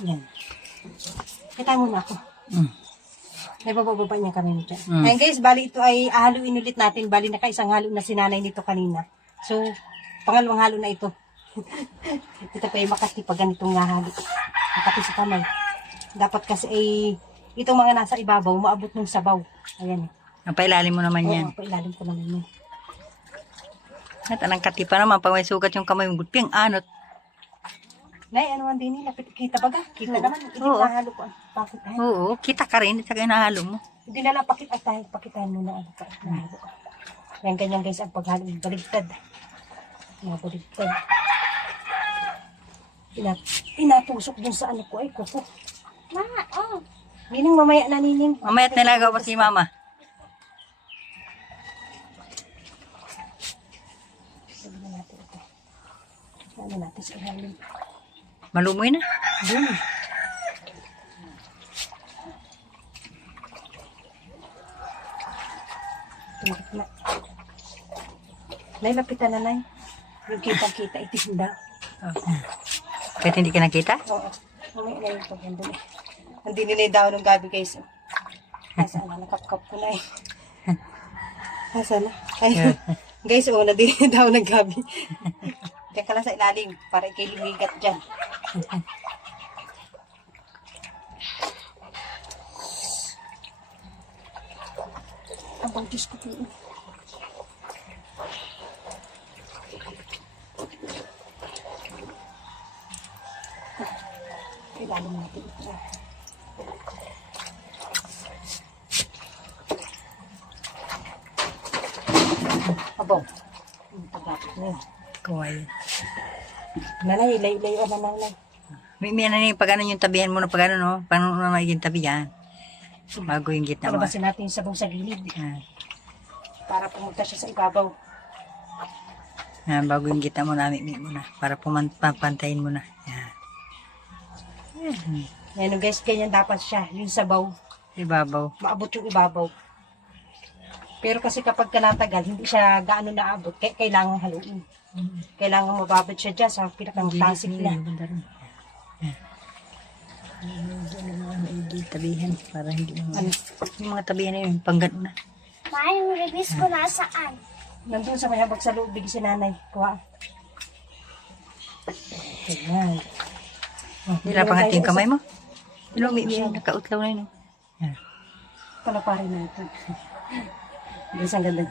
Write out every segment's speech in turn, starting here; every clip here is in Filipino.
Yan. Kita muna ako. Nabababa niya kami nito. Mm. Ayun guys, bali ito ay haluin ulit natin. Bali nakaisang halo na sinanay nito kanina. So, pangalawang halo na ito. Ito pa yung makati pag ganitong halo. Makati sa kamay. Dapat kasi ay itong mga nasa ibabaw, maabot ng sabaw. Ayan. Napailalim mo naman yan. Oo, pailalim ko naman yan. At anong katipa naman, pag may sugat yung kamay mo, gulpi ang anot. Nay, ano man din nila? Kita ba ka? Kita naman. Hindi Oo. nahalo ko. Bakit? Oo, kita ka rin, sa inahalo mo. Hindi na lang pakitaan muna. Ano ka? Nahalo ko. Yan, ganyan guys ang paghalo. Baligtad. Baligtad. Pinatusok dun sa ano ko ay kuko. Nining mamaya na nining. Mamaya't nilagaw pa si mama. Sabi na natin ito. Ano natin sa ilalim. Malumoy na. Dun. Tumakit na. Nay, lapitan na nay. Yung kita-kita itinda. Kahit hindi ka nakita? Oo. Mamaya na yung paganda na. Hindi nila daw ng gabi guys. Nasaan na? Nakapkap ko na eh. Nasaan na? Ay, guys, oo, nadini daw ng gabi. Diyan ka lang sa ilalim para ikay lumigat dyan. Abang Diyos ko po. Ilalim natin ito. Abang. Pagkakit na yun. Kaway. Nanay, layo-layo na nanay. May ano yung pag ano yung tabihan mo na pag ano no? Paano na magiging tabi yan? Bago yung gitna mo. Palabasin natin yung sabong sa gilid Ah, para pumunta siya sa ibabaw. bago yung gitna mo namin mo na. Para papantayin mo na. Yan. Yan guys, ganyan dapat siya. Yung sabaw, Ibabaw. maabot yung ibabaw. Pero kasi kapag kanatagal, hindi siya gaano naabot. Kailangan haluin. Kailangan mababad siya dyan sa pinakang tasik na. Tabihan para hindi mo. Ano? Yung mga tabihan na yun, panggat na. Ma, yung release ko nasaan? Nandun sa may habag sa loob, bigyan si nanay. Kuha. Ayan. Nilapangat yung kamay mo. May nakautlaw na yun. Yan. Palaparin na ito. Guys, ang ganda.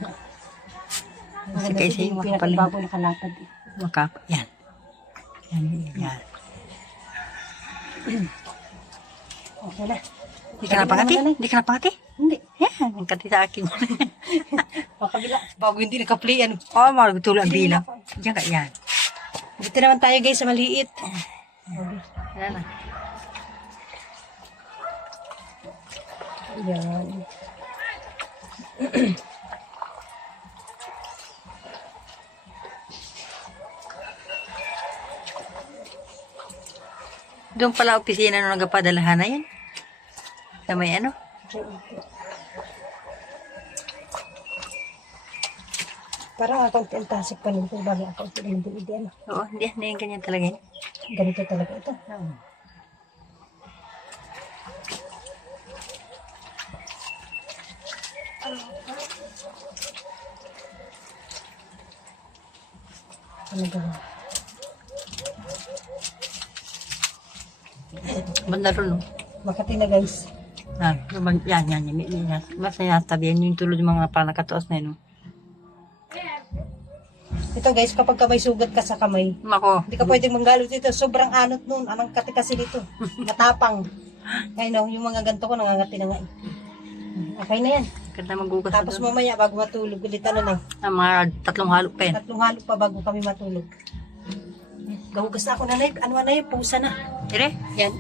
Kasi kaysa yung makapaling. Pinakababaw nakalapad. Yan. Yan. Yan. Okay na. Hindi ka napangati? Hindi ka napangati? Hindi. Yan. Ang kati sa akin. Makabila. Bago hindi naka-play. Ano? Oh, magtulo ang bilang. Diyan ka. Yan. Dito naman tayo guys sa maliit. Yan na. Yan. Doon pala opisina nung nagpadalahan na yan. Sa may ano? Parang akong tasik pa nito. Bagay akong hindi ano. Oo, hindi yan ganyan talaga yan. Ganito talaga ito. Ano gawin? Banda ron, no? Makati na guys. Yan. Mas natabihan yung tulad ng mga panakataos na yun, no? Ito guys, kapag ka may sugat ka sa kamay, Mako. hindi ka pwedeng manggalot dito. Sobrang anot nun. Anong kati kasi dito. Matapang. Ay no, yung mga ganito ko nangangati na nga. Okay na yan. Ganda magugas Tapos na doon. mamaya bago matulog, ulit ano na. Mga 3 halo pa yan. 3 halo pa bago kami matulog. Gahugas na ako na, ano na yun, pusa na. Dire? Yan.